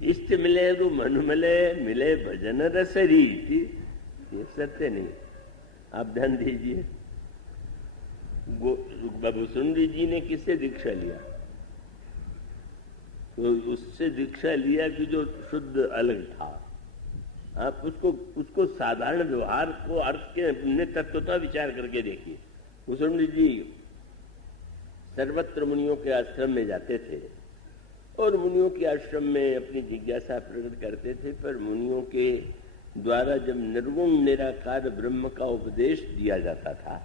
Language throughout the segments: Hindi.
इष्ट मिले तो मन मिले, मिले भजन रस रीति, ये सत्य नहीं। आप ध्यान दीजिए, भुसुंडी जी ने किससे दीक्षा लिया? तो उससे दीक्षा लिया कि जो शुद्ध अलग था। आप उसको साधारण व्यवहार को अर्थ के अपने तत्वता विचार करके देखिए। भुसुंडी जी सर्वत्र मुनियों के आश्रम में जाते थे और मुनियों के आश्रम में अपनी जिज्ञासा प्रकट करते थे, पर मुनियों के द्वारा जब निर्गुण निराकार ब्रह्म का उपदेश दिया जाता था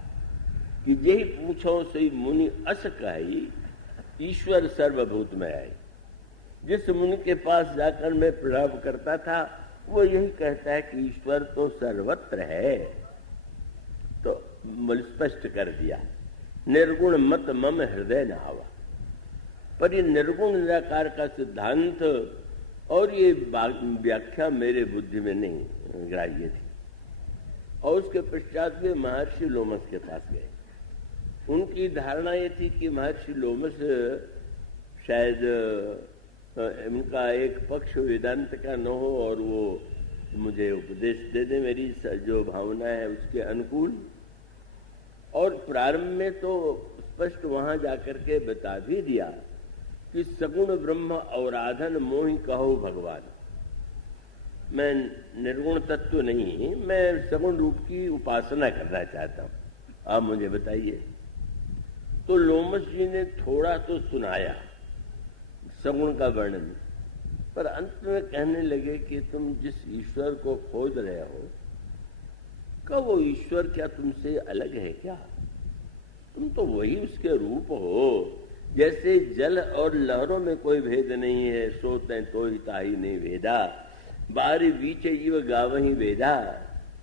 कि यही पूछो सही मुनि अस कही, ईश्वर सर्वभूतमय आई। जिस मुनि के पास जाकर मैं प्रणाम करता था वो यही कहता है कि ईश्वर तो सर्वत्र है। तो स्पष्ट कर दिया, निर्गुण मत मम हृदय न आवा। पर ये निर्गुण निराकार का सिद्धांत और ये व्याख्या मेरे बुद्धि में नहीं ग्राह्य थी। और उसके पश्चात वे महर्षि लोमस के पास गए। उनकी धारणा ये थी कि महर्षि लोमस शायद उनका एक पक्ष वेदांत का न हो और वो मुझे उपदेश दे दे मेरी जो भावना है उसके अनुकूल। और प्रारंभ में तो स्पष्ट वहां जाकर के बता भी दिया कि सगुण ब्रह्म औराधन मोहि कहो भगवान। मैं निर्गुण तत्व नहीं, मैं सगुण रूप की उपासना करना चाहता हूं, आप मुझे बताइए। तो लोमस जी ने थोड़ा तो सुनाया सगुण का वर्णन, पर अंत में कहने लगे कि तुम जिस ईश्वर को खोज रहे हो, क्या वो ईश्वर क्या तुमसे अलग है क्या? तुम तो वही उसके रूप हो। जैसे जल और लहरों में कोई भेद नहीं है, सोते तो ही ताही नहीं वेदा, बारी बीच इव गावही वेदा।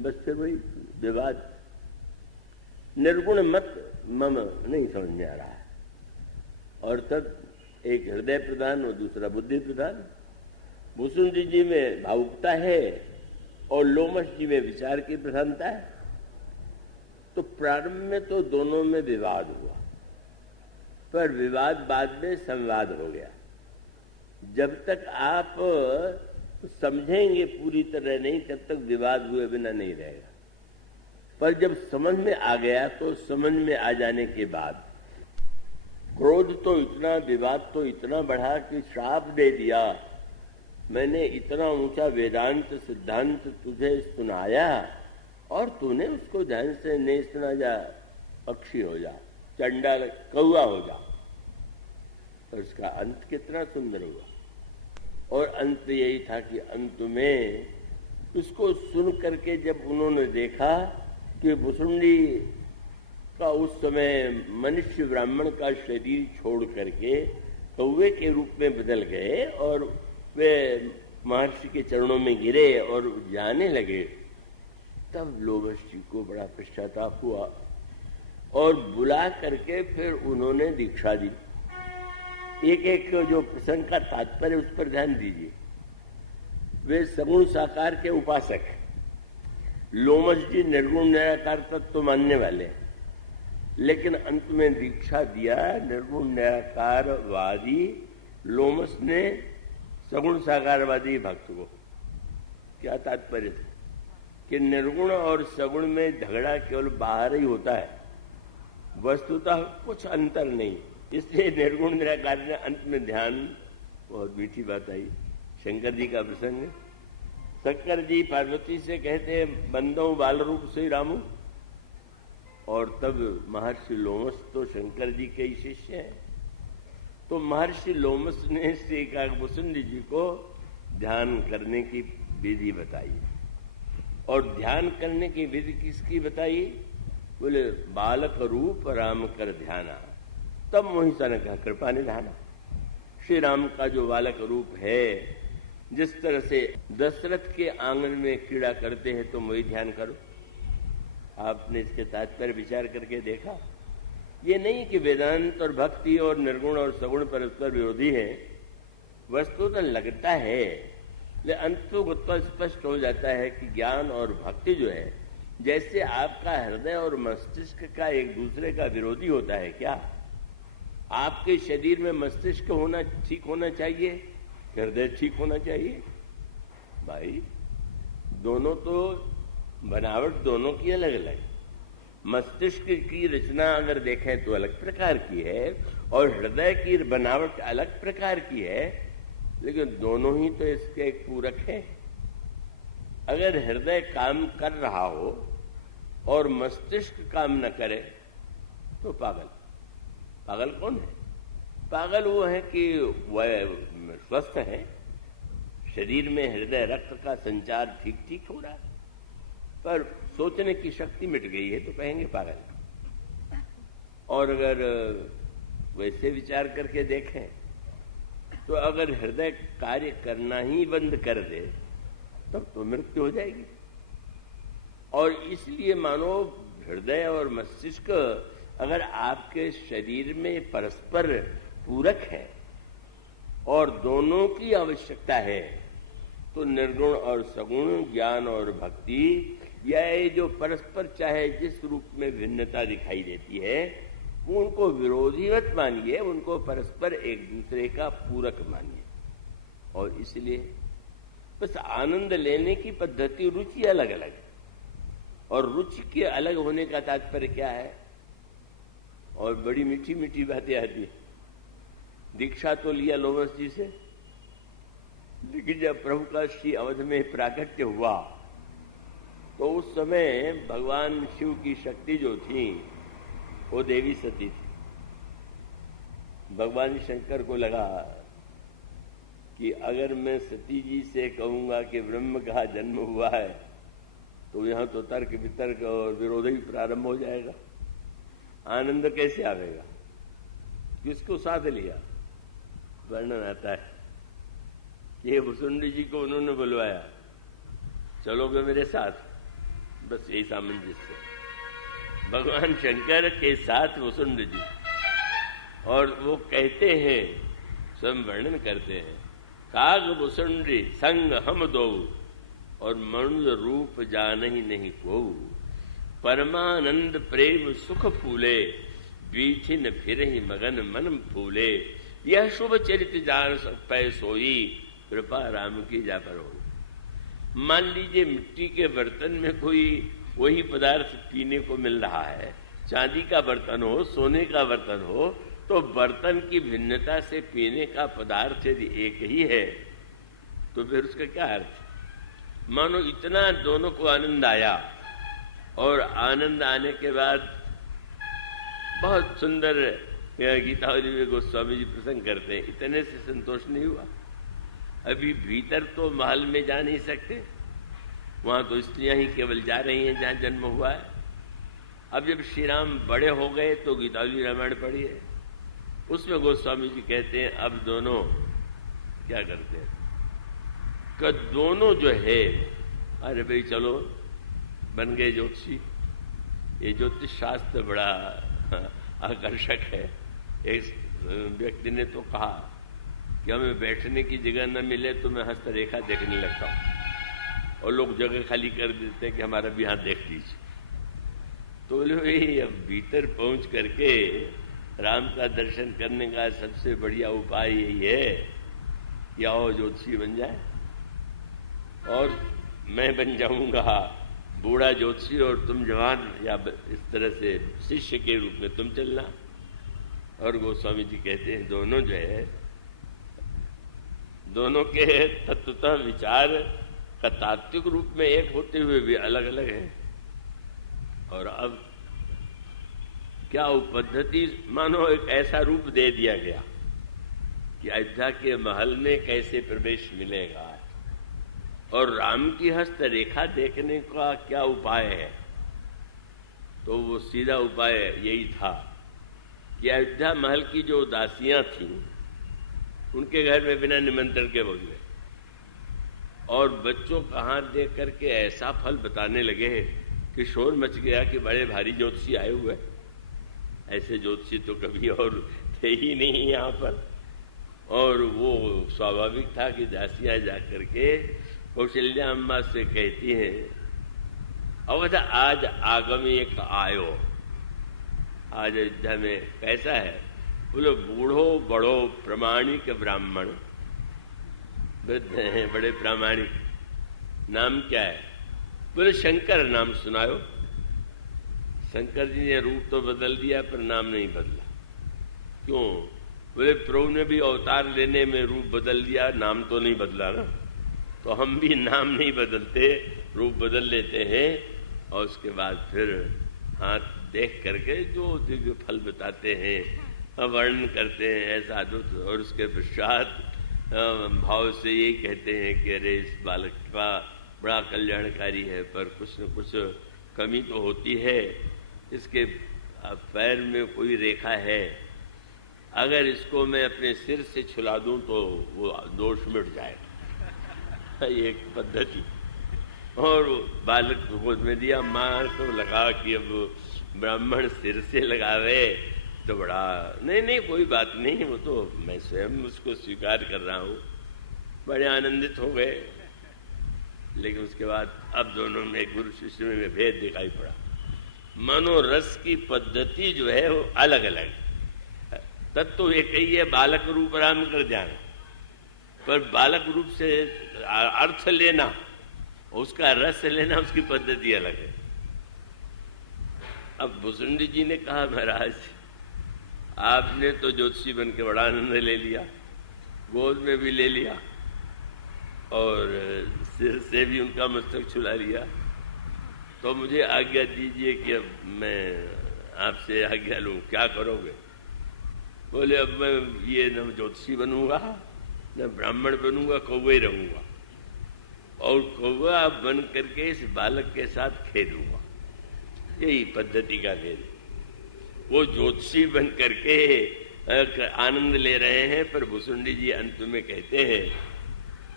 बस फिर वही विवाद, निर्गुण मत मम नहीं समझ में आ रहा है। और तब एक हृदय प्रधान और दूसरा बुद्धि प्रधान। भुसुंडी जी में भावुकता है और लोमस जी में विचार की प्रधानता है। तो प्रारंभ में तो दोनों में विवाद हुआ, पर विवाद बाद में संवाद हो गया। जब तक आप समझेंगे पूरी तरह नहीं, तब तक विवाद हुए बिना नहीं रहेगा। पर जब समझ में आ गया तो समझ में आ जाने के बाद क्रोध तो इतना, विवाद तो इतना बढ़ा कि श्राप दे दिया। मैंने इतना ऊंचा वेदांत सिद्धांत तुझे सुनाया और तूने उसको ध्यान से नहीं सुना, जा पक्षी हो जा, चंडाल कौआ हो जा। और इसका अंत कितना सुंदर हुआ। और अंत यही था कि अंत में उसको सुन करके जब उन्होंने देखा कि भुसुंडी का उस समय मनुष्य ब्राह्मण का शरीर छोड़ करके कौवे के रूप में बदल गए और वे महर्षि के चरणों में गिरे और जाने लगे, तब लोमस जी को बड़ा पश्चाताप हुआ और बुला करके फिर उन्होंने दीक्षा दी। एक एक जो प्रसंग का तात्पर्य उस पर ध्यान दीजिए। वे सगुण साकार के उपासक, लोमस जी निर्गुण निराकार तत्व मानने वाले, लेकिन अंत में दीक्षा दिया निर्गुण निराकारवादी लोमस ने सगुण साकारवादी भक्त को। क्या तात्पर्य था कि निर्गुण और सगुण में झगड़ा केवल बाहर ही होता है, वस्तुतः कुछ अंतर नहीं। इसलिए निर्गुण निराकार ने अंत में ध्यान, बहुत मीठी बात आई, शंकर जी का प्रसंग है। शंकर जी पार्वती से कहते हैं बंदो बाल रूप से रामू, और तब महर्षि लोमस तो शंकर जी के ही शिष्य हैं। तो महर्षि लोमस ने श्री भुसुंडी जी को ध्यान करने की विधि बताई। और ध्यान करने की विधि किसकी बताई? बोले बालक रूप राम कर ध्याना, तब मोहि सन का कृपा निधाना। श्री राम का जो बालक रूप है, जिस तरह से दशरथ के आंगन में क्रीड़ा करते हैं, तुम वही ध्यान करो। आपने इसके तात्पर्य विचार करके देखा? ये नहीं कि वेदांत और भक्ति और निर्गुण और सगुण परस्पर विरोधी है। वस्तु तो लगता है, लेकिन अंत तो स्पष्ट हो जाता है कि ज्ञान और भक्ति जो है, जैसे आपका हृदय और मस्तिष्क का एक दूसरे का विरोधी होता है क्या? आपके शरीर में मस्तिष्क होना ठीक होना चाहिए हृदय ठीक होना चाहिए भाई। दोनों तो बनावट दोनों की अलग अलग। मस्तिष्क की रचना अगर देखें तो अलग प्रकार की है और हृदय की बनावट अलग प्रकार की है, लेकिन दोनों ही तो इसके एक पूरक है। अगर हृदय काम कर रहा हो और मस्तिष्क काम न करे तो पागल। पागल कौन है? पागल वो है कि वह स्वस्थ है, शरीर में हृदय रक्त का संचार ठीक ठीक हो रहा है, पर सोचने की शक्ति मिट गई है तो कहेंगे पागल। और अगर वैसे विचार करके देखें तो अगर हृदय कार्य करना ही बंद कर दे तब तो मृत्यु हो जाएगी। और इसलिए मानो हृदय और मस्तिष्क अगर आपके शरीर में परस्पर पूरक है और दोनों की आवश्यकता है तो निर्गुण और सगुण, ज्ञान और भक्ति, यह जो परस्पर चाहे जिस रूप में भिन्नता दिखाई देती है उनको विरोधी मत मानिए, उनको परस्पर एक दूसरे का पूरक मानिए। और इसलिए बस आनंद लेने की पद्धति, रुचि अलग अलग है और रुचि के अलग होने का तात्पर्य क्या है? और बड़ी मीठी मीठी बातें आती है। दीक्षा तो लिया लोमस जी से, लेकिन जब प्रभु का श्री अवध में प्राकट्य हुआ तो उस समय भगवान शिव की शक्ति जो थी वो देवी सती थी। भगवान शंकर को लगा कि अगर मैं सती जी से कहूंगा कि ब्रह्म का जन्म हुआ है तो यहां तो तर्क वितर्क और विरोध ही प्रारंभ हो जाएगा, आनंद कैसे आवेगा? किसको साथ लिया? वर्णन आता है ये वसुंधरा जी को उन्होंने बुलवाया, चलोगे मेरे साथ? बस यही सामंजस्य, भगवान शंकर के साथ वसुंधरा जी। और वो कहते हैं, स्वयं वर्णन करते हैं, काग वसुंधरी संग हम दो और मनुष्य रूप जानहि नहीं को, परमानंद प्रेम सुख फूले, बीथिन फिरहि मगन मन फूले, यह शुभ चरित जान पै सोई, कृपा राम की जा पर हो। मान लीजिए मिट्टी के बर्तन में कोई वही पदार्थ पीने को मिल रहा है, चांदी का बर्तन हो, सोने का बर्तन हो, तो बर्तन की भिन्नता से पीने का पदार्थ यदि एक ही है तो फिर उसका क्या अर्थ? मानो इतना दोनों को आनंद आया और आनंद आने के बाद बहुत सुंदर गीतावली में गोस्वामी जी प्रसंग करते हैं, इतने से संतोष नहीं हुआ। अभी भीतर तो महल में जा नहीं सकते, वहां तो स्त्रियां ही केवल जा रही हैं जहां जन्म हुआ है। अब जब श्री राम बड़े हो गए तो गीतावली रामायण पढ़िए, उसमें गोस्वामी जी कहते हैं अब दोनों क्या करते हैं कि दोनों जो है, अरे भाई चलो बन गए ज्योतिषी। ये ज्योतिष शास्त्र बड़ा आकर्षक है। एक व्यक्ति ने तो कहा कि हमें बैठने की जगह न मिले तो मैं हस्तरेखा देखने लगता हूँ और लोग जगह खाली कर देते हैं कि हमारा भी हाथ देख लीजिए। तो बोले भाई अब भीतर पहुंच करके राम का दर्शन करने का सबसे बढ़िया उपाय यही है कि आओ ज्योतिषी बन जाए और मैं बन जाऊंगा बूढ़ा ज्योतिषी और तुम जवान, या इस तरह से शिष्य के रूप में तुम चलना। और गोस्वामी जी कहते हैं दोनों जो है, दोनों के तत्वतः विचार का तात्विक रूप में एक होते हुए भी अलग अलग है। और अब क्या वो पद्धति, मानो एक ऐसा रूप दे दिया गया कि अयोध्या के महल में कैसे प्रवेश मिलेगा और राम की हस्त रेखा देखने का क्या उपाय है। तो वो सीधा उपाय यही था कि अयोध्या महल की जो दासियां थीं उनके घर में बिना निमंत्रण के बोल गए और बच्चों का हाथ देख करके ऐसा फल बताने लगे कि शोर मच गया कि बड़े भारी ज्योतिषी आए हुए। ऐसे ज्योतिषी तो कभी और थे ही नहीं यहाँ पर। और वो स्वाभाविक था कि दासियां जाकर के कौशल्या अम्मा से कहती हैं, अवध आज आगम एक आयो। आज अयोध्या में कैसा है? बोलो बूढ़ो बड़ो प्रमाणिक ब्राह्मण वृद्ध हैं, बड़े प्रामाणिक। नाम क्या है? बोले शंकर नाम सुनायो। शंकर जी ने रूप तो बदल दिया पर नाम नहीं बदला। क्यों? बोले प्रभु ने भी अवतार लेने में रूप बदल दिया, नाम तो नहीं बदला ना। तो हम भी नाम नहीं बदलते, रूप बदल लेते हैं और उसके बाद फिर हाथ देख करके जो दिव्य फल बताते हैं, वर्णन करते हैं ऐसा अद्भुत, और उसके पश्चात भाव से यही कहते हैं कि अरे इस बालक का बड़ा कल्याणकारी है, पर कुछ न कुछ कमी तो होती है। इसके पैर में कोई रेखा है, अगर इसको मैं अपने सिर से छुला दूं तो वो दोष मिट जाएगा। ये एक पद्धति। और बालक को गोद में दिया, मां को लगा कि अब ब्राह्मण सिर से लगावे तो बड़ा नहीं कोई बात नहीं, वो तो मैं स्वयं उसको स्वीकार कर रहा हूं। बड़े आनंदित हो गए। लेकिन उसके बाद अब दोनों में गुरु शिष्य में भेद दिखाई पड़ा। मनोरस की पद्धति जो है वो अलग अलग। तत्व तो एक ही है, बालक रूप राम कर ध्यान, पर बालक रूप से अर्थ लेना, उसका रस लेना, उसकी पद्धति अलग है। अब भुसुंडी जी ने कहा महाराज आपने तो ज्योतिषी बन के बड़ा आनंद ले लिया, गोद में भी ले लिया और सिर से भी उनका मस्तक छुला लिया, तो मुझे आज्ञा दीजिए कि अब मैं आपसे आज्ञा लूं, क्या करोगे? बोले अब मैं ये न ज्योतिषी बनूंगा न ब्राह्मण बनूंगा, कौवे रहूंगा और कौवा बन करके इस बालक के साथ खेलूंगा। यही पद्धति का खेल। वो ज्योतिषी बन करके आनंद ले रहे हैं, पर भुसुंडी जी अंत में कहते हैं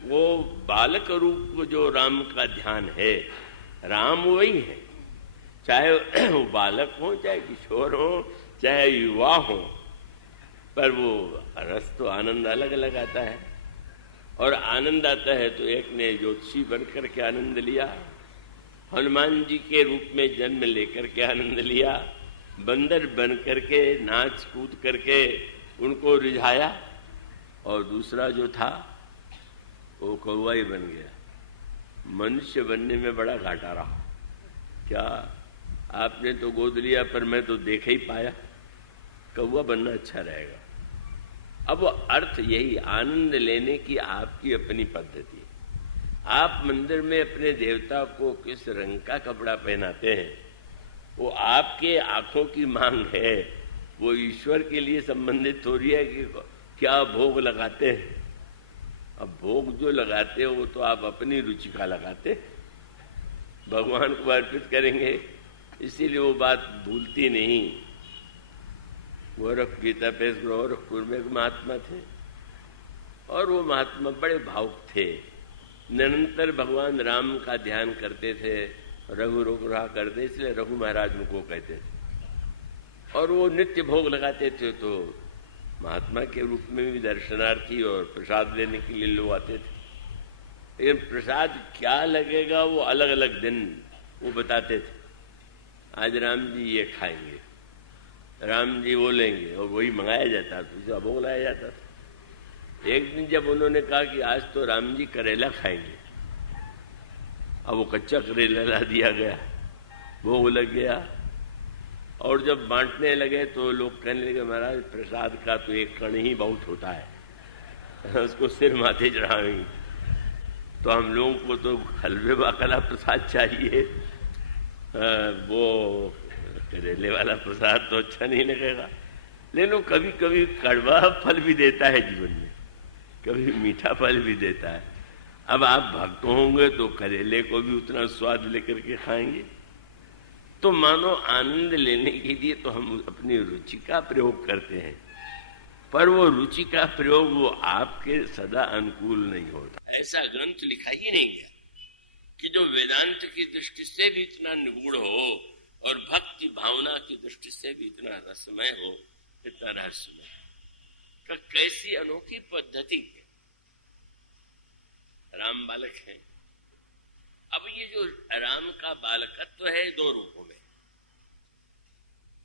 वो बालक रूप जो राम का ध्यान है, राम वही है, चाहे वो बालक हो, चाहे किशोर हो, चाहे युवा हो, पर वो रस तो आनंद अलग अलग आता है। और आनंद आता है तो एक ने ज्योतिषी बनकर के आनंद लिया, हनुमान जी के रूप में जन्म लेकर के आनंद लिया, बंदर बन करके नाच कूद करके उनको रिझाया, और दूसरा जो था वो कौवा ही बन गया। मनुष्य बनने में बड़ा घाटा रहा। क्या आपने तो गोद लिया, पर मैं तो देख ही पाया, कौवा बनना अच्छा रहेगा। अब अर्थ यही, आनंद लेने की आपकी अपनी पद्धति। आप मंदिर में अपने देवता को किस रंग का कपड़ा पहनाते हैं वो आपके आंखों की मांग है, वो ईश्वर के लिए संबंधित हो रही है कि क्या भोग लगाते हैं। अब भोग जो लगाते हो वो तो आप अपनी रुचि का लगाते, भगवान को अर्पित करेंगे, इसीलिए वो बात भूलती नहीं। गोरख गीता पे गोरखपुर में एक महात्मा थे और वो महात्मा बड़े भावुक थे, निरंतर भगवान राम का ध्यान करते थे, रघु रोग रहा करते, इसलिए रघु महाराज उनको कहते थे। और वो नित्य भोग लगाते थे, तो महात्मा के रूप में भी दर्शनार्थी और प्रसाद लेने के लिए लोग आते थे। लेकिन प्रसाद क्या लगेगा वो अलग अलग दिन वो बताते थे। आज राम जी ये खाएंगे, राम जी वो लेंगे, और वही मंगाया जाता था, उसका भोग लाया जाता था। एक दिन जब उन्होंने कहा कि आज तो राम जी करेला खाएंगे, अब वो कच्चा करेला ला दिया गया, भोग लग गया। और जब बांटने लगे तो लोग कहने लगे महाराज प्रसाद का तो एक कण ही बहुत होता है, उसको सिर माथे चढ़ाएंगे। तो हम लोगों को तो हलवे वाला प्रसाद चाहिए, वो करेले वाला प्रसाद तो अच्छा नहीं लगेगा। लेकिन कभी कभी कड़वा फल भी देता है जीवन में, कभी मीठा फल भी देता है। अब आप भक्त होंगे तो करेले को भी उतना स्वाद लेकर के खाएंगे। तो मानो आनंद लेने के लिए तो हम अपनी रुचि का प्रयोग करते हैं, पर वो रुचि का प्रयोग वो आपके सदा अनुकूल नहीं होता। ऐसा ग्रंथ लिखा ही नहीं गया कि जो वेदांत की दृष्टि से भी इतना निगूढ़ हो और भक्ति भावना की दृष्टि से भी इतना रसमय हो, इतना रहस्यमय। तो कैसी अनोखी पद्धति है। राम बालक है। अब ये जो राम का बालकत्व है दो रूपों में।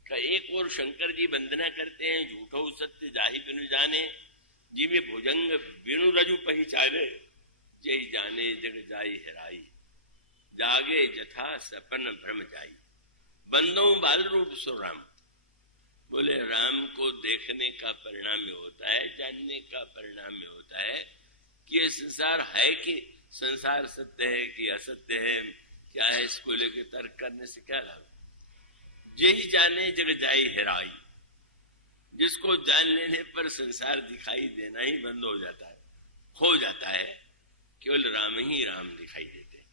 एक और शंकर जी वंदना करते हैं, झूठो सत्य जाहि बिनु जाने, जिमे भुजंग बिनु रजु पहचाने। जय जाने जग जाई हेराई, जागे जथा सपन भ्रम जाई, बंदो बाल रूप सो राम। बोले राम को देखने का परिणाम ये होता है, जानने का परिणाम ये होता है कि ये संसार है कि संसार सत्य है कि असत्य है, क्या है, इसको लेकर तर्क करने से क्या लाभ। यही जाने जग जाई हेराई, जिसको जान लेने पर संसार दिखाई देना ही बंद हो जाता है, हो जाता है, केवल राम ही राम दिखाई देते हैं।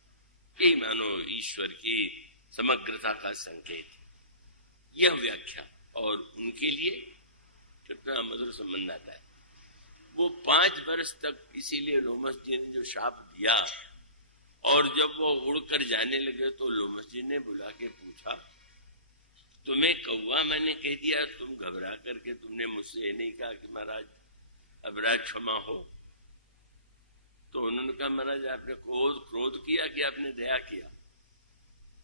यही मानो ईश्वर की समग्रता का संकेत। यह व्याख्या और उनके लिए कितना मधुर संबंध आता है। वो 5 वर्ष तक इसीलिए लोमस जी ने जो शाप दिया, और जब वो उड़कर जाने लगे तो लोमस जी ने बुला के पूछा, तुम्हें कौवा मैंने कह दिया, तुम घबरा करके तुमने मुझसे ये नहीं कहा कि महाराज अपराध क्षमा हो। तो उन्होंने कहा महाराज आपने क्रोध किया कि आपने दया किया?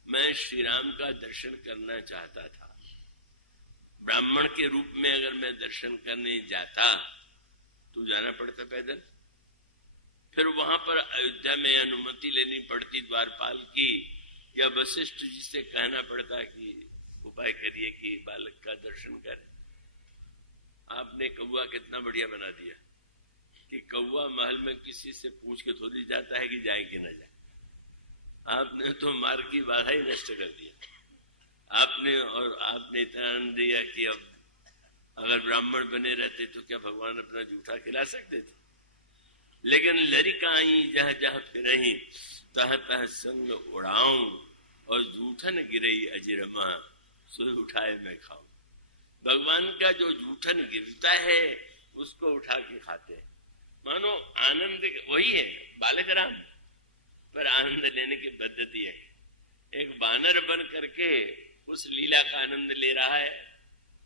मैं श्री राम का दर्शन करना चाहता था। ब्राह्मण के रूप में अगर मैं दर्शन करने जाता तो जाना पड़ता पैदल, फिर वहां पर अयोध्या में अनुमति लेनी पड़ती द्वारपाल की, या वशिष्ठ जी से कहना पड़ता कि उपाय करिए कि बालक का दर्शन करें। आपने कौवा कितना बढ़िया बना दिया कि कौवा महल में किसी से पूछ के थोड़ी जाता है कि जाए कि ना जाए। आपने तो मार्ग की बाधा ही नष्ट कर दिया। आपने इतना आनंद दिया कि अब अगर ब्राह्मण बने रहते तो क्या भगवान अपना जूठा खिला सकते थे? लेकिन लरिकाई जह जह फिरही तह तह संग उड़ाऊं, और जूठन गिरई अजरमा सुई उठाए मैं खाऊं। भगवान का जो जूठन गिरता है उसको उठा के खाते हैं। मानो आनंद वही है बालक राम, पर आनंद लेने की पद्धति है। एक बानर बन करके उस लीला का आनंद ले रहा है,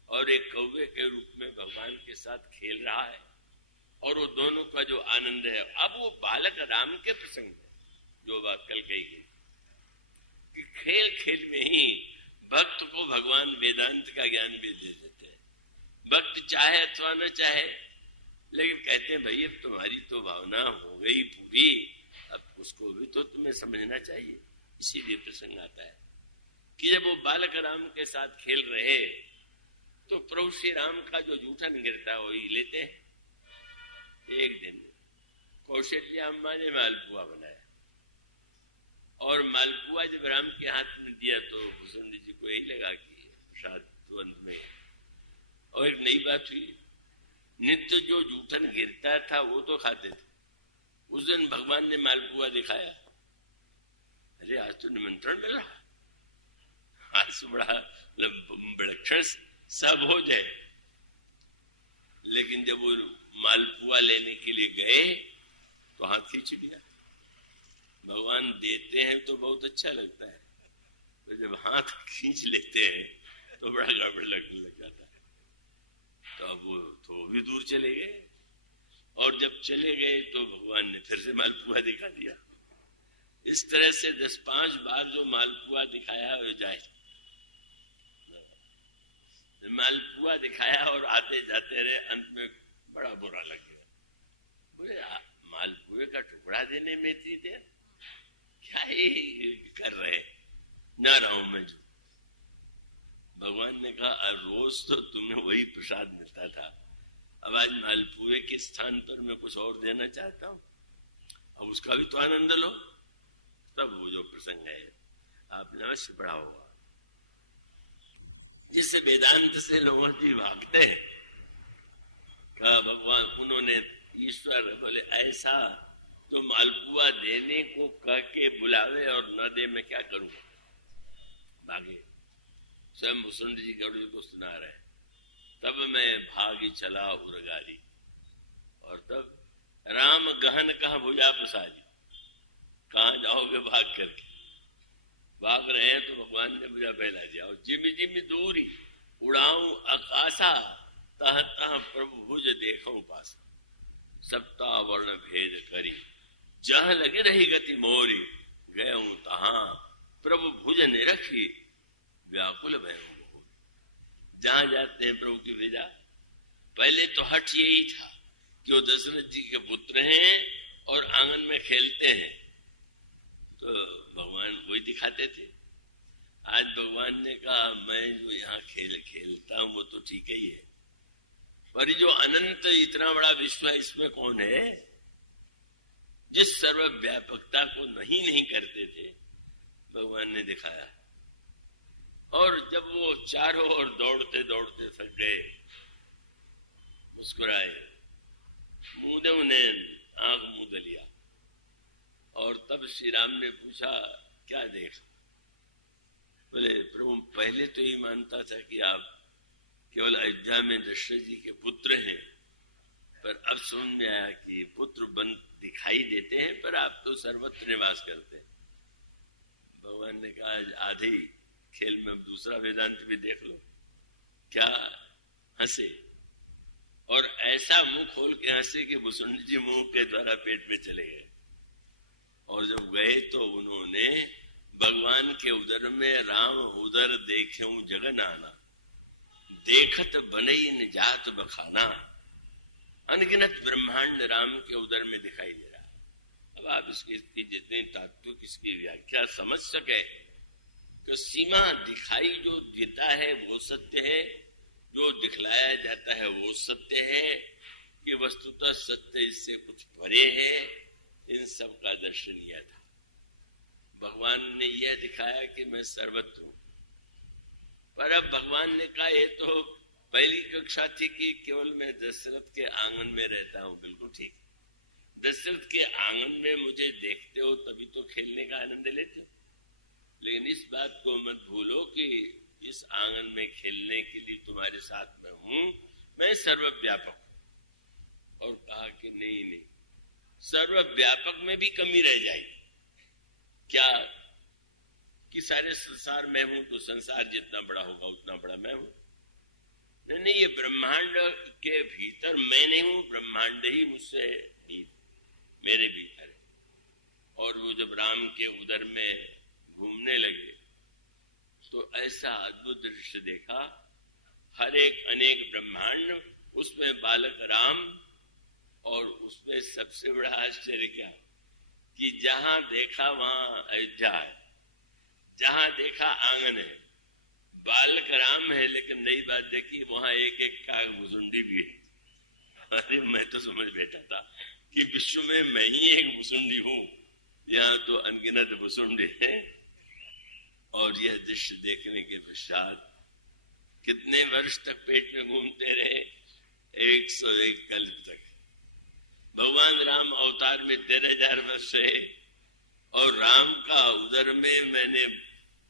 और एक कौवे के रूप में भगवान के साथ खेल रहा है, और वो दोनों का जो आनंद है। अब वो बालक राम के प्रसंग में जो बात कल कही गई कि खेल खेल में ही भक्त को भगवान वेदांत का ज्ञान भी दे देते हैं। भक्त चाहे अथवा न चाहे, लेकिन कहते हैं भाई अब तुम्हारी तो भावना हो गई पूरी, अब उसको भी तो तुम्हें समझना चाहिए। इसीलिए प्रसंग आता है कि जब वो बालक राम के साथ खेल रहे तो प्रभु श्री राम का जो जूठन गिरता है वही लेते हैं। एक दिन कौशल्या अम्मा ने मालपुआ बनाया, और मालपुआ जब राम के हाथ में दिया तो कुसुम जी को यही लगा कि शायद तुरंत में। और एक नई बात हुई, नित्य जो जूठन गिरता था वो तो खाते थे, उस दिन भगवान ने मालपुआ दिखाया। अरे आज तो निमंत्रण मिला, आज बड़ा विलक्षण सब हो जाए। लेकिन जब वो मालपुआ लेने के लिए गए तो हाथ खींच लिया। भगवान देते हैं तो बहुत अच्छा लगता है, तो जब हाथ खींच लेते हैं तो बड़ा गड़बड़ लगने लग जाता है। तो अब वो तो भी दूर चले गए, और जब चले गए तो भगवान ने फिर से मालपुआ दिखा दिया। इस तरह से 10-5 बार जो मालपुआ दिखाया हो जाए, मालपुआ दिखाया और आते जाते रहे, अंत में बड़ा बुरा लग गया। बोले मालपुए का टुकड़ा देने में इतनी देर क्या ही कर रहे, ना रहा मैं। जो भगवान ने कहा रोज तो तुम्हें वही प्रसाद मिलता था, अब आज मालपुए के स्थान पर मैं कुछ और देना चाहता हूँ, अब उसका भी तो आनंद लो। तब वो जो प्रसंग है आपने अवश्य पढ़ा होगा, जिससे वेदांत से लोग जी भागते हैं। भगवान उन्होंने ईश्वर बोले ऐसा तो मालपुआ देने को कह के बुलावे और न दे, मैं क्या करूं? भागे। स्वयं मुसुंड जी गरुड़ को सुना रहे, तब मैं भागी चला उरगारी, और तब राम गहन कहा भुजा प्रसादी। कहा जाओगे भाग करके? भाग रहे हैं तो भगवान ने भुजा फैला दिया, और जिमी जिमी दूरी उड़ाऊं आकाशा, तह तह प्रभु भुज देखो पासा। सप्ता वर्ण भेद करी, जहां लगी रही गति मोरी, गए तहां प्रभु भुज ने रखी, व्याकुल भय। जहां जाते हैं प्रभु की भेजा। पहले तो हठ यही था कि वो दशरथ जी के पुत्र हैं और आंगन में खेलते हैं तो भगवान वही दिखाते थे। आज भगवान ने कहा मैं जो यहाँ खेलता हूँ वो तो ठीक ही है, पर जो अनंत इतना बड़ा विश्व है इसमें कौन है? जिस सर्वव्यापकता को नहीं करते थे भगवान ने दिखाया। और जब वो चारों ओर दौड़ते दौड़ते थक गए, मुस्कुराए, मूंदे उन्हें आंख मूंद लिया, और तब श्री राम ने पूछा क्या देखा? बोले प्रभु पहले तो ये मानता था कि आप केवल अयोध्या में दशरथ जी के पुत्र हैं, पर अब समझ में आया कि पुत्र बन दिखाई देते हैं पर आप तो सर्वत्र निवास करते हैं। भगवान ने कहा आधे खेल में दूसरा वेदांत भी देख लो। क्या हंसे, और ऐसा मुंह खोल के हंसे कि भुसुंड जी मुंह के द्वारा पेट में चले गए। और जब गए तो उन्होंने भगवान के उदर में राम उदर देखे जगन आना, देखत बनई न जात बखाना, अनगिनत ब्रह्मांड राम के उदर में दिखाई दे रहा। अब आप इसकी जितनी तात्विक इसकी व्याख्या समझ सके तो सीमा दिखाई जो देता है वो सत्य है, जो दिखलाया जाता है वो सत्य है, कि वस्तुतः सत्य इससे कुछ परे है। इन सब का दर्शन किया था। भगवान ने यह दिखाया कि मैं सर्वत्र हूं, पर अब भगवान ने कहा ये तो पहली कक्षा थी कि केवल मैं दशरथ के आंगन में रहता हूं, बिल्कुल ठीक। दशरथ के आंगन में मुझे देखते हो तभी तो खेलने का आनंद लेते हो, लेकिन इस बात को मत भूलो कि इस आंगन में खेलने के लिए तुम्हारे साथ में हूं, मैं सर्वव्यापक। और कहा कि नहीं, सर्वव्यापक में भी कमी रह जाएगी। क्या कि सारे संसार में हूं तो संसार जितना बड़ा होगा उतना बड़ा मैं हूं? नहीं, ये ब्रह्मांड के भीतर मैं नहीं हूं, ब्रह्मांड ही मुझसे मेरे भीतर है। और वो जब राम के उदर में घूमने लगे तो ऐसा अद्भुत दृश्य देखा, हर एक अनेक ब्रह्मांड, उसमें बालक राम, और उसमें सबसे बड़ा आश्चर्य क्या कि जहां देखा वहां अयोध्या है, जहां देखा आंगन है, बालक राम है, लेकिन नई बात देखी वहां एक एक काग मुसुंडी भी है। अरे मैं तो समझ बैठा था कि विश्व में मैं ही एक मुसुंडी हूं, यहाँ तो अनगिनत मुसुंडे हैं। और यह दृश्य देखने के पश्चात कितने वर्ष तक पेट में घूमते रहे? 101 कल्प तक। भगवान राम अवतार में 13,000 वर्ष है, और राम का उदर में मैंने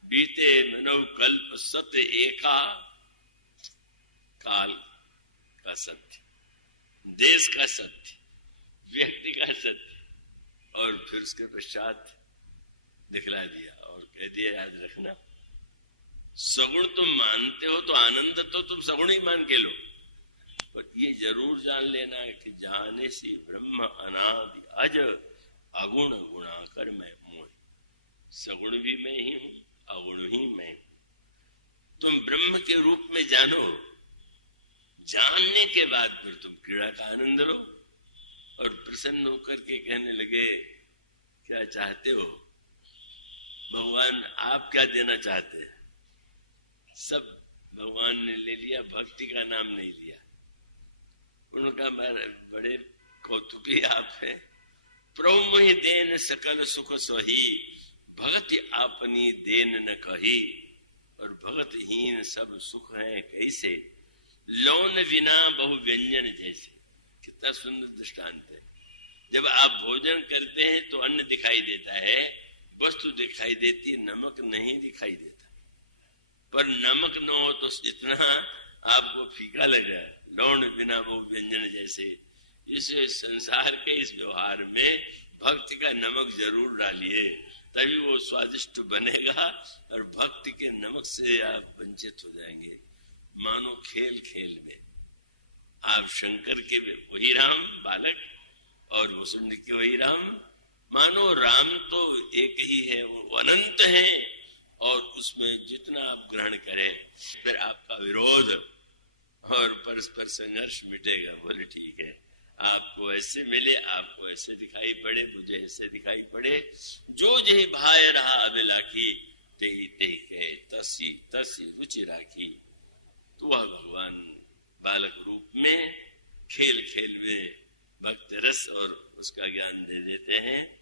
बीते मनव कल्प सत्य एका, काल का सत्य, देश का सत्य, व्यक्ति का सत्य, और फिर उसके पश्चात दिखला दिया और कह दिया याद रखना, सगुण तुम मानते हो तो आनंद तो तुम सगुण ही मान के लो, पर ये जरूर जान लेना कि जाने से ब्रह्म अनादि अज अगुण गुणाकर मैं मोह, सगुण भी मैं ही हूं, अगुण ही मैं। तुम ब्रह्म के रूप में जानो, जानने के बाद फिर तुम क्रीड़ा का आनंद लो। और प्रसन्न होकर के कहने लगे क्या चाहते हो भगवान, आप क्या देना चाहते हैं? सब भगवान ने ले लिया, भक्ति का नाम नहीं लिया। उनका बड़े कौतुकी आप हैं। प्रभु मोहि देन सकल सुख सोही, भगत आपनी देन न कही, और भगत हीन सब सुख है कैसे, लौन बिना बहु व्यंजन जैसे। कितना सुंदर दृष्टांत है। जब आप भोजन करते हैं तो अन्न दिखाई देता है, वस्तु दिखाई देती, नमक नहीं दिखाई देता। पर नमक न हो तो जितना आपको फीका लगे, लौन बिना वो व्यंजन जैसे। इसे संसार के इस व्यवहार में भक्ति का नमक जरूर डालिए, तभी वो स्वादिष्ट बनेगा, और भक्ति के नमक से आप वंचित हो जाएंगे। मानो खेल खेल में आप शंकर के वही राम बालक और वसुंध के वही राम, मानो राम तो एक ही है, वो अनंत है, और उसमें जितना आप ग्रहण करें फिर आपका विरोध और परस्पर संघर्ष मिटेगा। बोले ठीक है, आपको ऐसे मिले, आपको ऐसे दिखाई पड़े, मुझे ऐसे दिखाई पड़े। जो जही भाय रहा अभिलाखी, तेही तेही कहे तसी तसी रुचि राखी। तो वह भगवान बालक रूप में खेल खेल में भक्त रस और उसका ज्ञान दे देते हैं।